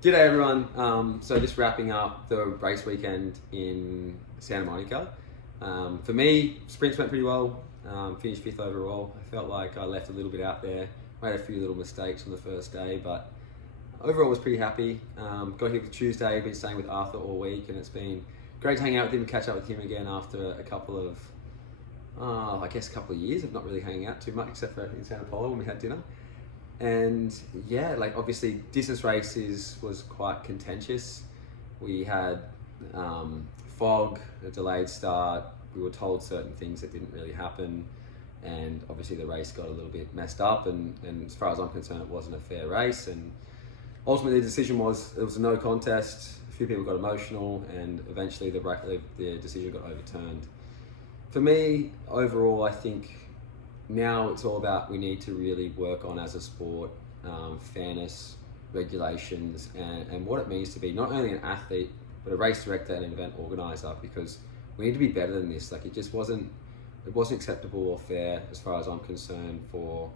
G'day everyone. So just wrapping up the race weekend in Santa Monica. For me, sprints went pretty well. Finished fifth overall. I felt like I left a little bit out there. Made a few little mistakes on the first day, but overall was pretty happy. Got here for Tuesday. Been staying with Arthur all week, and it's been great to hang out with him and catch up with him again after a couple of, I guess, a couple of years of not really hanging out too much, except for in Santa Paula when we had dinner. And yeah, like obviously distance races was quite contentious. We had fog, a delayed start. We were told certain things that didn't really happen, and obviously the race got a little bit messed up. And as far as I'm concerned, it wasn't a fair race. And ultimately, the decision was it was a no contest. A few people got emotional, and eventually the decision got overturned. For me, overall, I think now it's all about we need to really work on as a sport fairness, regulations, and what it means to be not only an athlete but a race director and an event organizer, because we need to be better than this. Like it wasn't acceptable or fair as far as I'm concerned for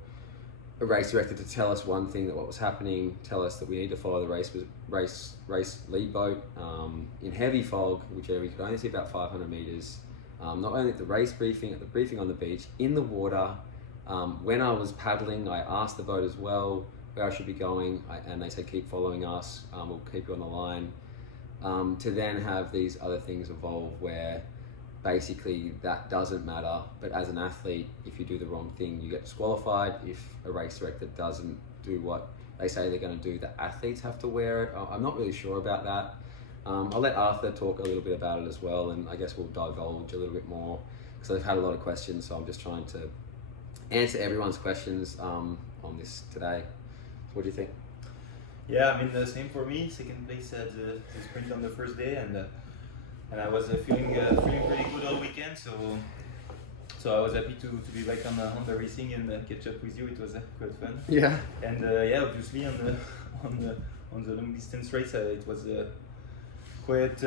a race director to tell us one thing that what was happening, tell us that we need to follow the race lead boat in heavy fog, which we could only see about 500 meters. Not only at the race briefing, at the briefing on the beach, in the water. When I was paddling, I asked the boat as well where I should be going, and they said keep following us, we'll keep you on the line. To then have these other things evolve where basically that doesn't matter, but as an athlete, if you do the wrong thing, you get disqualified. If a race director doesn't do what they say they're going to do, the athletes have to wear it. I'm not really sure about that. I'll let Arthur talk a little bit about it as well, and I guess we'll divulge a little bit more because I've had a lot of questions, so I'm just trying to answer everyone's questions on this today. What do you think? Yeah, I mean the same for me. Second place at the sprint on the first day, and I was feeling pretty good all weekend. So I was happy to be back on the racing and catch up with you. It was quite fun. Yeah. And yeah, obviously on the long distance race, it was quite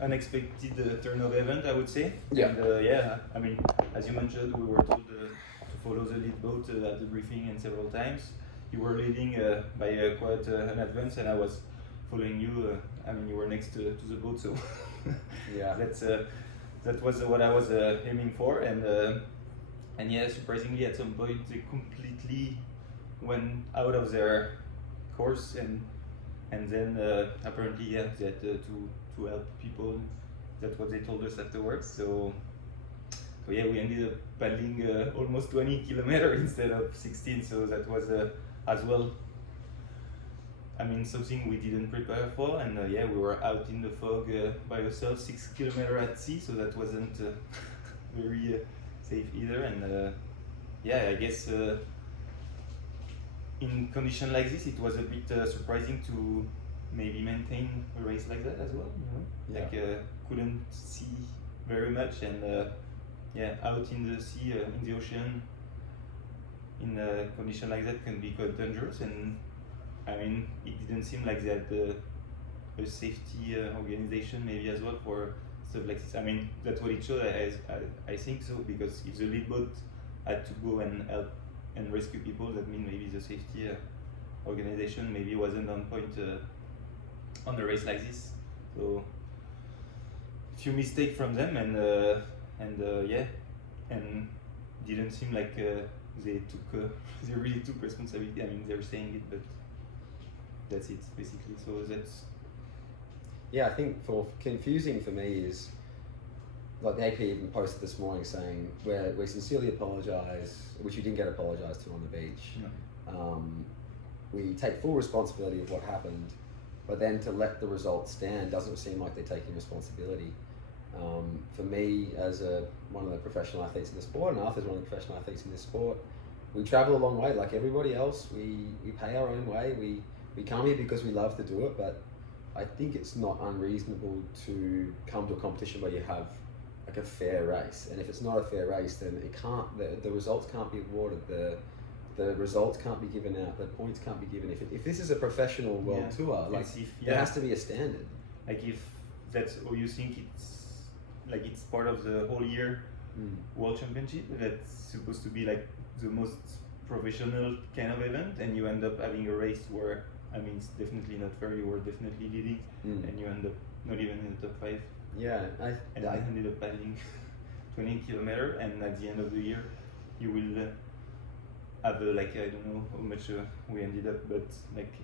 unexpected turn of event, I would say. Yeah. And yeah, I mean, as you mentioned, we were told to follow the lead boat at the briefing and several times. You were leading by quite an advance, and I was following you. I mean, you were next to the boat, so Yeah. that was what I was aiming for. And yeah, surprisingly, at some point they completely went out of their course, and then apparently yeah, they had to help people. That's what they told us afterwards. So yeah, we ended up paddling almost 20 kilometers instead of 16. So that was as well, I mean, something we didn't prepare for. And yeah, we were out in the fog by ourselves, 6 kilometers at sea. So that wasn't very safe either. And yeah, I guess in conditions like this, it was a bit surprising to maybe maintain a race like that as well. You know? Yeah. Like couldn't see very much, and yeah, out in the sea, in the ocean, in a condition like that can be quite dangerous. And I mean, it didn't seem like they had a safety organization maybe as well for stuff like this. I mean, that's what it showed. I think so, because if the lead boat had to go and help and rescue people, that means maybe the safety organization maybe wasn't on point on a race like this. So a few mistakes from them, and yeah, and didn't seem like they really took responsibility. I mean, they're saying it, but that's it basically. So that's Yeah, I think for confusing for me is like the AP even posted this morning saying we sincerely apologise, which you didn't get apologised to on the beach. no. We take full responsibility of what happened, but then to let the results stand doesn't seem like they're taking responsibility. For me, as one of the professional athletes in the sport, and Arthur's one of the professional athletes in this sport, we travel a long way like everybody else. We pay our own way. We come here because we love to do it, but I think it's not unreasonable to come to a competition where you have like a fair race. And if it's not a fair race, then it can't. The results can't be awarded. The results can't be given out. The points can't be given. If this is a professional world tour, like there has to be a standard. Like if that's how you think it's part of the whole year World Championship, that's supposed to be like the most professional kind of event, and you end up having a race where I mean, it's definitely not fair. You were definitely leading, and you end up not even in the top 5. Yeah, I ended up paddling 20 kilometers, and at the end of the year, you will have like I don't know how much we ended up, but like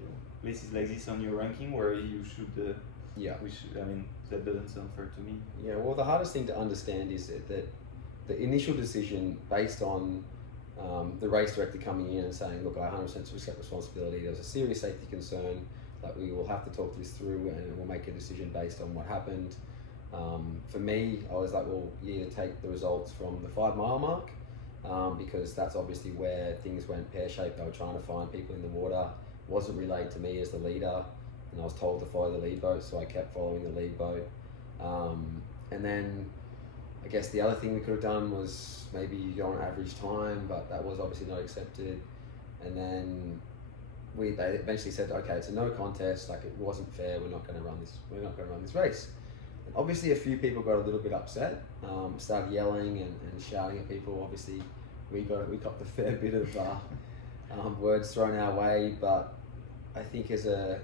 places like this on your ranking where you should. I mean, that doesn't sound fair to me. Yeah, well, the hardest thing to understand is that the initial decision based on the race director coming in and saying, look, I 100% accept responsibility. There was a serious safety concern. Like, we will have to talk this through and we'll make a decision based on what happened. For me, I was like, well, you either take the results from the 5 mile mark, because that's obviously where things went pear-shaped. They were trying to find people in the water. It wasn't relayed to me as the leader, and I was told to follow the lead boat, so I kept following the lead boat. And then I guess the other thing we could have done was maybe go on average time, but that was obviously not accepted. And then they eventually said, okay, it's a no contest. Like, it wasn't fair. We're not going to run this race. And obviously, a few people got a little bit upset, started yelling and shouting at people. Obviously, we got the fair bit of words thrown our way. But I think as a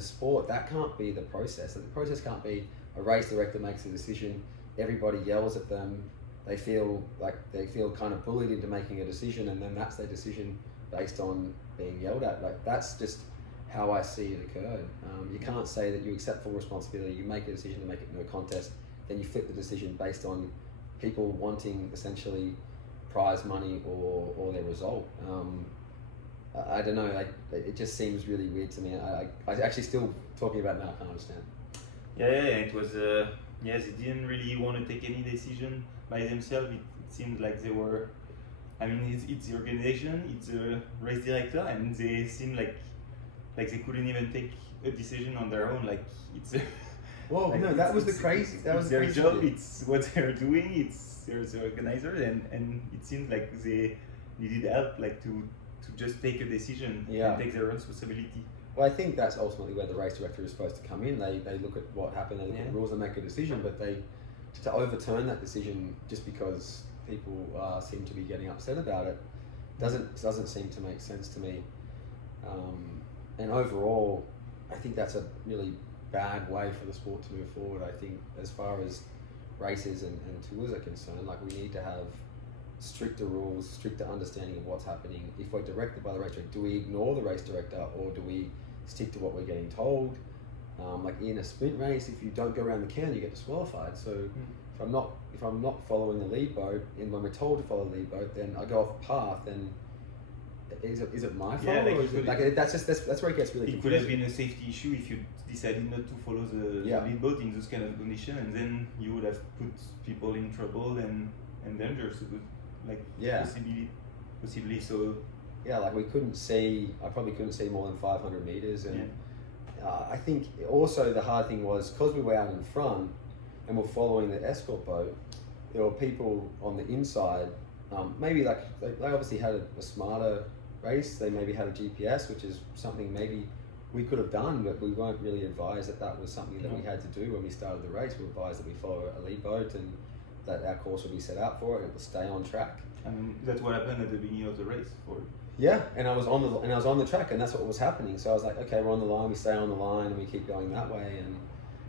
sport, that can't be the process. The process can't be a race director makes a decision, everybody yells at them, they feel kind of bullied into making a decision, and then that's their decision based on being yelled at. Like, that's just how I see it occurred. You can't say that you accept full responsibility, you make a decision to make it no contest, then you flip the decision based on people wanting essentially prize money or their result. I don't know, it just seems really weird to me. I actually still talking about it now, I can't understand. Yeah, it was, yes, they didn't really want to take any decision by themselves. It seemed like they were, I mean, it's the organization, it's a race director, and they seemed like they couldn't even take a decision on their own. Like, it's well, like, no, that was the crazy. That was their crazy job. bit. It's what they're doing. It's the organizer, and it seems like they needed help, like to just take a decision and take their responsibility. Well, I think that's ultimately where the race director is supposed to come in. They look at what happened, they look at the rules and make a decision, but to overturn that decision just because people seem to be getting upset about it doesn't seem to make sense to me. And overall, I think that's a really bad way for the sport to move forward. I think as far as races and tours are concerned, like, we need to have stricter rules, stricter understanding of what's happening. If we're directed by the race director, do we ignore the race director or do we stick to what we're getting told? Like in a sprint race, if you don't go around the can, you get disqualified. So if I'm not following the lead boat, and when we're told to follow the lead boat, then I go off path, then is it my fault? Yeah, or is it, like, that's where it gets really confusing. It could have been a safety issue if you decided not to follow the lead boat in those kind of conditions, and then you would have put people in trouble and danger. So, like, possibly so. Yeah, like, I probably couldn't see more than 500 meters, and I think also the hard thing was because we were out in front and we're following the escort boat, there were people on the inside. Maybe like they obviously had a smarter race. They maybe had a GPS, which is something maybe we could have done, but we weren't really advised that was something that we had to do when we started the race. We were advised that we follow a lead boat and that our course would be set out for it and it will stay on track. I mean, that's what happened at the beginning of the race. Yeah, and I was on the track, and that's what was happening. So I was like, okay, we're on the line. We stay on the line, and we keep going that way.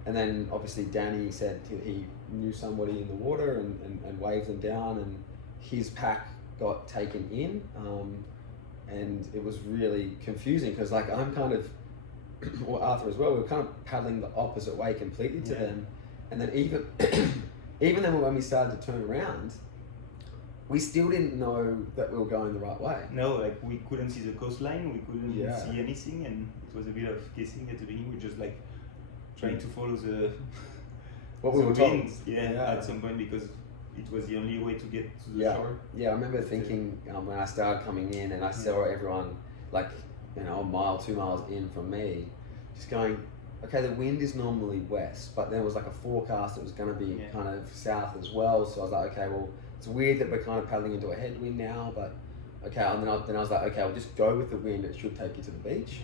And then obviously Danny said he knew somebody in the water and waved them down, and his pack got taken in, and it was really confusing because, like, I'm kind of, or Arthur as well, we were kind of paddling the opposite way completely to them, and then even then when we started to turn around, we still didn't know that we were going the right way. No, like, we couldn't see the coastline, we couldn't see anything, and it was a bit of guessing at the beginning. We just like trying to follow the winds, at some point, because it was the only way to get to the shore. Yeah, I remember thinking when I started coming in and I saw everyone, like, you know, a mile, 2 miles in from me, just going, okay, the wind is normally west, but there was like a forecast that was going to be kind of south as well. So I was like, okay, well, it's weird that we're kind of paddling into a headwind now, but okay. And then I was like, okay, I'll just go with the wind. It should take you to the beach.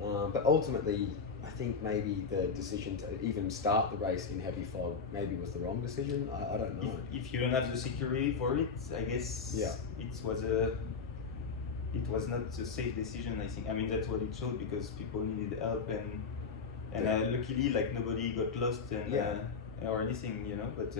But ultimately, I think maybe the decision to even start the race in heavy fog maybe was the wrong decision. I don't know. If you don't have the security for it, I guess it was it was not a safe decision. I think. I mean, that's what it showed because people needed help and luckily like nobody got lost and or anything, you know. But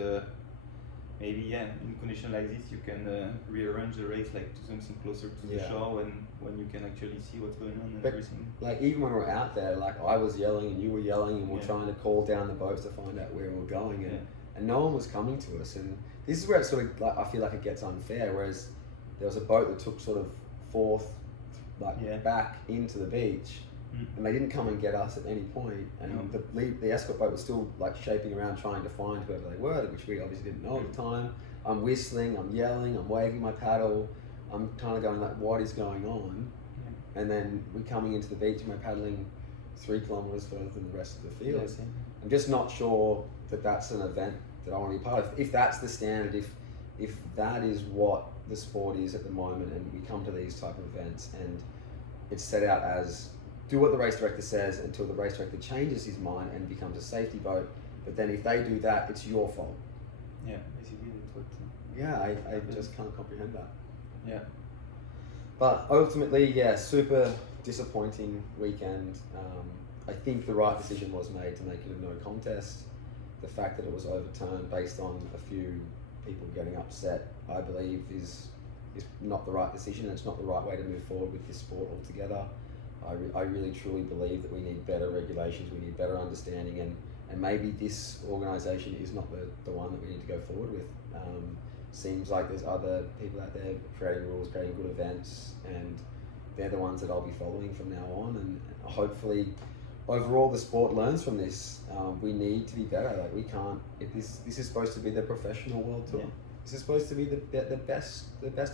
maybe in conditions like this you can rearrange the race like to something closer to the shore when you can actually see what's going on and everything. Like even when we're out there, like I was yelling and you were yelling and we're trying to call down the boats to find out where we're going and no one was coming to us. And this is where it sort of like I feel like it gets unfair. Whereas there was a boat that took sort of fourth back into the beach. And they didn't come and get us at any point, and the escort boat was still like shaping around trying to find whoever they were, which we obviously didn't know at the time. I'm whistling, I'm yelling, I'm waving my paddle, I'm kind of going like, what is going on? And then we're coming into the beach and we're paddling 3 kilometers further than the rest of the field. I'm just not sure that that's an event that I want to be part of. If that's the standard, if that is what the sport is at the moment, and we come to these type of events and it's set out as do what the race director says until the race director changes his mind and becomes a safety boat. But then if they do that, it's your fault. Yeah, basically that's what. I just can't comprehend that. Yeah. But ultimately, super disappointing weekend. I think the right decision was made to make it a no contest. The fact that it was overturned based on a few people getting upset, I believe, is not the right decision. It's not the right way to move forward with this sport altogether. I really truly believe that we need better regulations, we need better understanding, and maybe this organisation is not the one that we need to go forward with. Seems like there's other people out there creating rules, creating good events, and they're the ones that I'll be following from now on, and hopefully overall the sport learns from this. We need to be better. Like we can't, this is supposed to be the professional world tour. This is supposed to be the best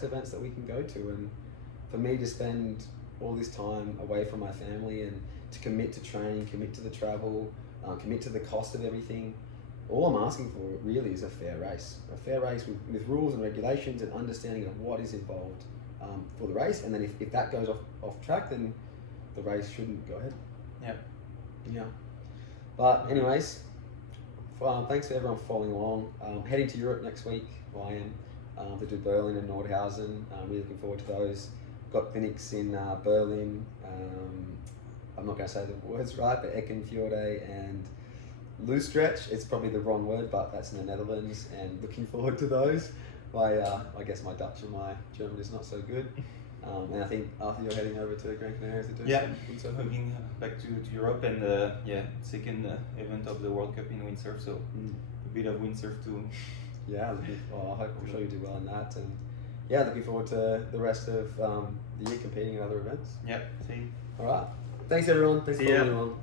events that we can go to, and for me to spend all this time away from my family and to commit to training, commit to the travel, commit to the cost of everything. All I'm asking for really is a fair race with rules and regulations and understanding of what is involved for the race. And then if that goes off track, then the race shouldn't go ahead. Yeah. But anyways, thanks for everyone for following along. Heading to Europe next week, I am, to do Berlin and Nordhausen. Really looking forward to those. Got clinics in Berlin, I'm not going to say the words right, but Eckenfjorde and Loosstretch. It's probably the wrong word, but that's in the Netherlands, and looking forward to those. I guess my Dutch and my German is not so good. And I think Arthur, you're heading over to Gran Canaria to do some moving back to Europe, and second event of the World Cup in windsurf, so a bit of windsurf too. Yeah, I'm sure you do well in that, and looking forward to the rest of the year competing in other events. Yeah, same. All right. Thanks everyone. Thanks for following along.